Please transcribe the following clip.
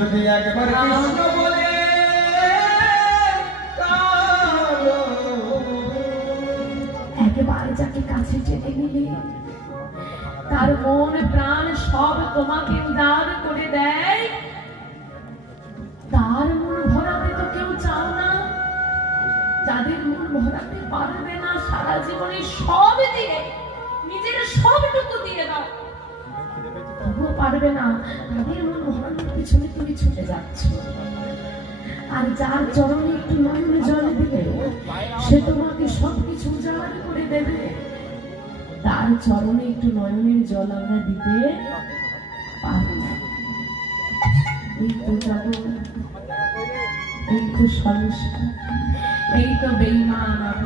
যদি একবার কৃষ্ণ বলে একবার যাকে কাছে টেনে নিলে তার মন প্রাণ সব তোমাকে উদার করে দেয়, তার মন ভরাতে তো কেউ চাও না। যাদের মন ভরাতে পারবে না, সারা জীবনে সব দিয়ে নিজের সবটুকু দিয়ে দাও, তবুও পারবে না, তাদের মন ভরানোর পিছনে তুমি ছুটে যাচ্ছ। আর যার চরণে একটু নয়নে জল দিলে সে তোমাকে সবকিছু উজাড় করে দেবে, তার চরণে একটু নয়নের জল আমরা দিতে পারি না। এই তো জগৎ, এই তো সংসার, এই তো বেঈমান।